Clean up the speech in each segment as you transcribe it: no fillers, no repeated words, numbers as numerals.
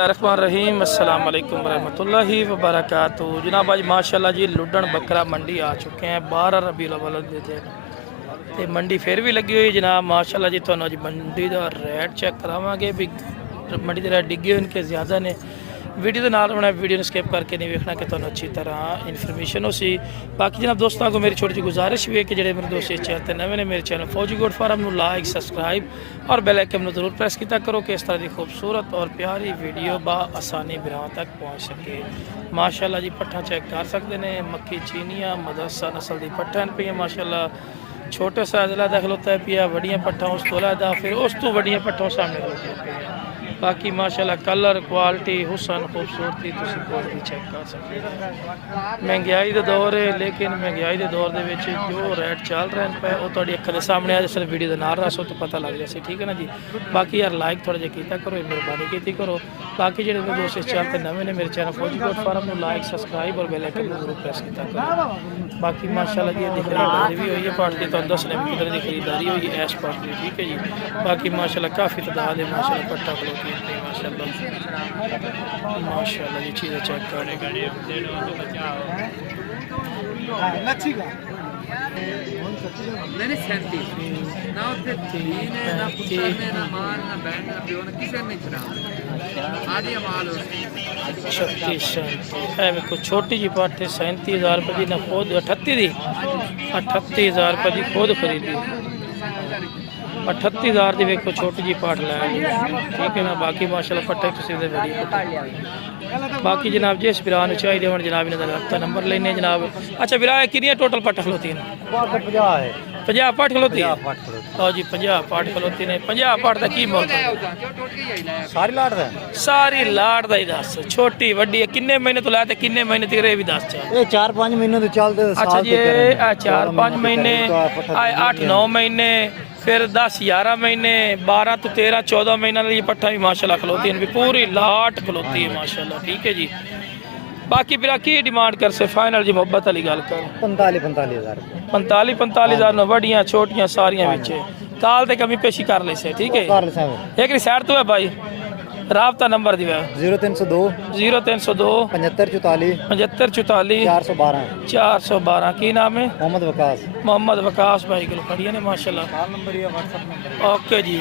रहीम अस्सलाम वालेकुम रहमतुल्लाहि व बरकातुहू। जनाब आज माशाल्लाह जी लुडन बकरा मंडी आ चुके हैं 12 रबीउल अव्वल दे दिन ते मंडी फिर भी लगी हुई जनाब माशाल्लाह जी। तुहानू अज मंडी का रेट चेक करावांगे भी मंडी के रेट डिगे इनके ज़्यादा ने। वीडियो के नाल होना वीडियो ने स्किप करके नहीं देखना कि तुहानू अच्छी तरह इन्फॉर्मेशन हो सी। बाकी जनाब दोस्तों को मेरी छोटी जी गुजारिश भी है कि जेडे मेरे दोस्त इस चैनल नवे ने मेरे चैनल फौजी गोट फार्म को लाइक सब्सक्राइब और बेल आइकन को जरूर प्रेस किया करो कि इस तरह की खूबसूरत और प्यारी वीडियो आसानी बिरां तक पहुँच सके। माशाल्लाह जी पट्ठा चेक कर सकते हैं मक्खी चीनिया मदरसा नस्ल की पट्ठा पे माशाल्लाह। छोटे साइज का खलोता है पिया वड्डियां पट्ठा उस तो अलहदा फिर उस तो वड्डियां पट्ठों सामने खलोती पे। बाकी माशाल्लाह कलर क्वालिटी हुसन खूबसूरती तुम कोई भी चेक कर सकते हो। महंगाई का दौर है लेकिन महंगाई के दौर के जो रेट चल रहे हैं पे वो थोड़ी अखा के सामने आ सिर्फ वीडियो के नाल रसो तो पता लग जाए ठीक है ना जी। बाकी यार लाइक थोड़ा जहा किया करो मेहरबानी की करो। बाकी जो मेरे दोस्त इस चैनल पर नवे ने मेरे चैनल फौजी गोट फार्म को लाइक सब्सक्राइब और बेल आइकन जरूर प्रेस किया करो। बाकी माशाल्लाह जी की खरीदारी भी हुई है पार्टी तो दसने मीटर की खरीदारी हुई है ऐश पार्टी ठीक है जी। बाकी माशाल्लाह काफ़ी तादाद है माशाल्लाह पट्टा खलोती माशाल्लाह माशाल्लाह ये चीज़ें चेक करेगा। मैंने 37 ना उसे तीन है ना पुत्र ने ना मार ना बहन ना प्यो ना किसी ने चुरा आधी अमाल हो 36 को छोटी जी पाटे 37,000 रुपये की ना खुद 38,000 रुपये की खुद खरीदी 38,000 की वेखो छोटी जी पाट लै ठीक है ना। बाकी माशाल्लाह पट्टे तुसीं दे बड़ी बाकी जनाब जिस बिरा चाहिए हम जनाब इन्होंने रब्ता नंबर लेने जनाब। अच्छा बिरा किनिया टोटल पट्ट खलोती हैं 50 पट खलोती है हाँ जी 50 पट खलोती ने 50 पट का की मुल सारी लाट का ही दस छोटी वड्डी किन्ने महीने तो लाते किन्ने महीने तक भी दस 4-5 महीने तो चलते। अच्छा जी 4-5 महीने 8-9 महीने फिर 10-11 महीने 12 तो 13-14 महीना ये पट्ठा भी माशाल्लाह खलोती है पूरी लाट खलोती है माशाल्लाह ठीक है जी। बाकी फिर की डिमांड कर से फाइनल जी मोहब्बत वाली गल कर 45,000 वड्डियां छोटियां सारियां बिच ताल ते कमी पेशी कर ले से ठीक है। एक साइड तो है भाई राबता नंबर दिया 0302 7544 412 की नाम है मोहम्मद वकास भाई को खड़िया ने माशाल्लाह ओके जी ए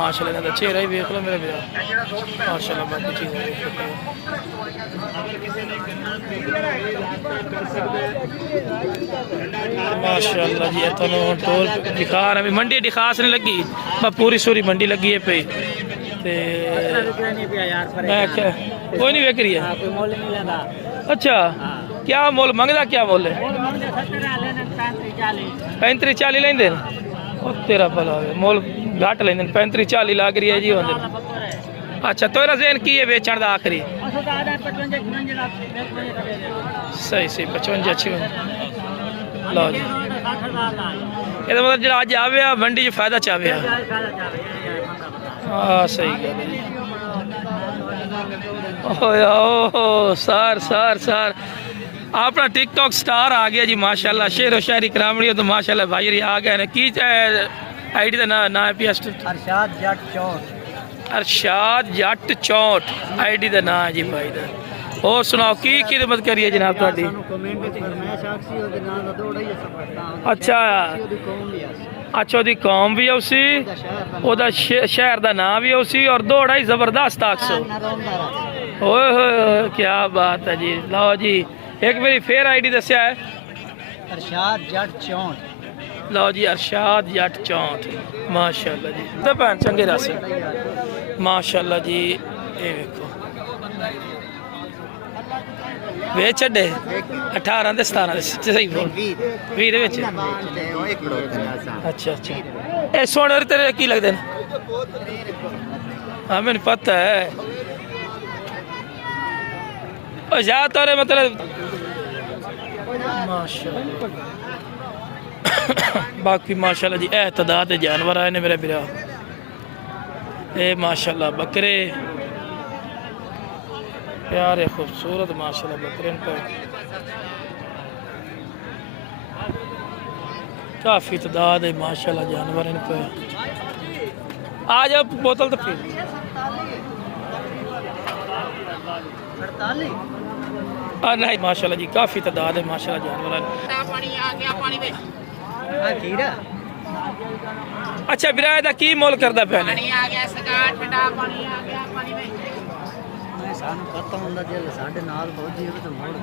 माशाल्लाह इन्हां दा चेहरा ही देख लो मेरे भैया माशाल्लाह बाकी चीज़ें माशाल्लाह जी तुहानू टोल दिखा रहा मंडी दिखास नहीं लगी पूरी सूरी मंडी लगी है पे कोई नहीं वेख रही है। अच्छा क्या मोल मंगदा क्या मोल है 35-40 लेंदे तेरा भला मोल घट लेंदे 35-40 लग रही है जी होंदे। अच्छा तेरा ज़हन की है बेचण दा आखिरी सही 55-56 लो जी ये मतलब जो अज आवे मंडी च फायदा चावे हाँ सही गल सर अपना टिकटॉक स्टार आ गया जी माशाल्लाह शेर व शायरी करामणी तो माशाल्लाह भाई आ गए ने की आईडी का ना है पिया अरशाद जट 64 आईडी का ना है जी भाई दा। और सुनाओ की खिदमत करिए जनाब तुहाडी। अच्छा ओदी कौम भी उसी ओदा शहर का नाम भी उसी और दौड़ा ही जबरदस्त आखसो ओए क्या बात है जी। लो जी एक मेरी फिर आईडी दसिया है अरशाद जट 64 लो जी अरशाद जट 64 माशाल्लाह जी तो भैन चंगे रस माशाल्लाह जी। ये देखो वे छे 18 ते 17 सही बोल 20 अच्छा ये सोने तेरे की लगते हैं हाँ मैंने पता है ज़्यादातर मतलब माशाल्लाह बाकी माशाल्लाह जी तादाद जानवर आए ने मेरे बिरा ये माशाल्लाह बकरे प्यारे खूबसूरत माशाल्लाह बकरे पर काफ़ी तादाद है माशाल्लाह जानवर इन पर आ जाओ बोतल तो फिर 48 नहीं माशाल्लाह जी काफ़ी तादाद है माशाल्लाह जानवर ਆ ਖੀਰਾ अच्छा बिराए दा की मोल करदा पिया ने ਸਾਨੂੰ ਪਤਾ ਹੁੰਦਾ ਜੇ ਸਾਡੇ ਨਾਲ ਫੌਜੀ ਹੋਵੇ ਤਾਂ ਮੋੜ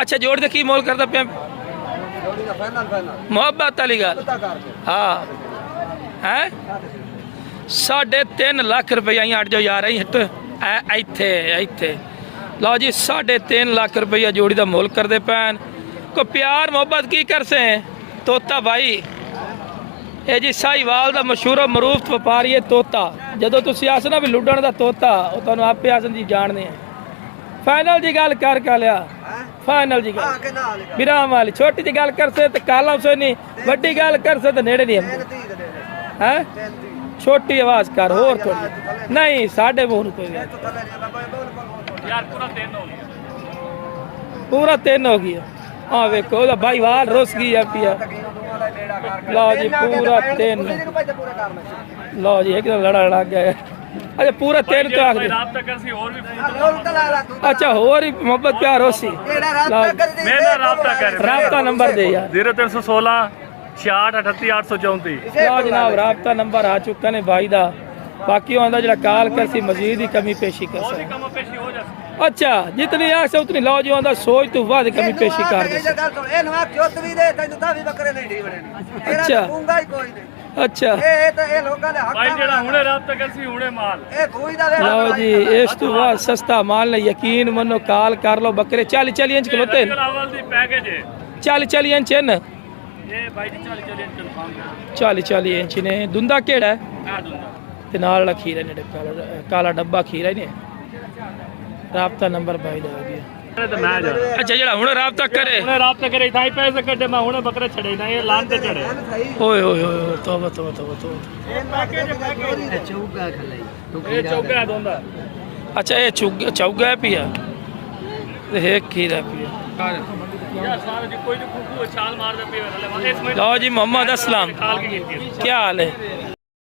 अच्छा जोड़ दे की मोल करदा पिया मोहब्बत वाली गल हाँ है 3.5 लाख रुपया हट जाओ यार हट इत्थे इत्थे लो जी 3.5 लाख रुपया जोड़ी का मुल करते पैन को प्यार मोहब्बत की कर से तोता भाई ये जी साहिवाल का मशहूर मरूफ व्यापारी है तोता जो तुम आस ना भी लुडन का तोता वो तुम आपे आसन जी जानते हैं फाइनल जी गल कर लिया फाइनल जी गल विराम वाली छोटी जी गल कर से काला से नहीं वड्डी गल कर से तो नेड़े नहीं है छोटी आवाज कर होर थोड़ी नहीं साढ़े मुँह कोई पूरा 3 हो गया हाँ वेखो भाई वाल रुस गई है पिया लो जी पूरा 3 लो जी एकदम लड़ा लग गया अच्छा पूरा 3 तो आखिर अच्छा होर ही मोहब्बत प्यार होसी राबता नंबर दे यार 0316 66 38 834 लो जनाब राबता नंबर आ चुका ने भाई दा बाकी आंदा जरा काल कर सी मजीद ही कमी पेशी कर सा अच्छा जितनी आस उतनी लो जो आंदा सोच तो बाद कमी पेशी कर दे अच्छा अच्छा ਭਾਈ ਜਿਹੜਾ ਹੁਣੇ ਰਾਬਤਾ ਕਰਸੀ ਹੁਣੇ ਮਾਲ लो जी इस तो बाद सस्ता माल ने यकीन मनो काल कर लो बकरे 40 इंच खलोते ਅਵਲ ਦੀ ਪੈਕੇਜ ਹੈ 40 इंच है ना ਇਹ ਭਾਈ ਜੀ 40 ਇੰਚ ਕਨਫਰਮ 40 इंच ने दुंदा केड़ा है ਆ ਦੂੰਗਾ ते नाल वाला खीरा ने काला डब्बा खीरा ने राबता नंबर भाई दा आ गया ਤੇ ਮੈਂ ਜਾ अच्छा जेड़ा हुन राबता करे ਹੁਣੇ ਰਾਬਤਾ ਕਰੇ ਥਾਈ ਪੈਸੇ ਕੱਢੇ ਮੈਂ ਹੁਣੇ ਬੱਕਰੇ ਛੜੇ ਨਾ ਇਹ ਲਾਂ ਤੇ ਚੜੇ ओए ओए ओए तौबा तौबा तौबा तौबा ਚੌਗਾ ਖਲਾਈ ਇਹ ਚੌਕਾ ਦੋਂਦਾ अच्छा ये चौगा पिया ते एक खीरा पिया ਯਾਰ ਸਾਰੇ ਜੀ ਕੋਈ ਨੂੰ ਕੁਕੂ ਛਾਲ ਮਾਰ ਦੇ ਪਈ ਵੇਲੇ ਇਸ लो जी मोहम्मद असलम ਖਾਲ ਕੀ ਕੀਤੀ क्या हाल है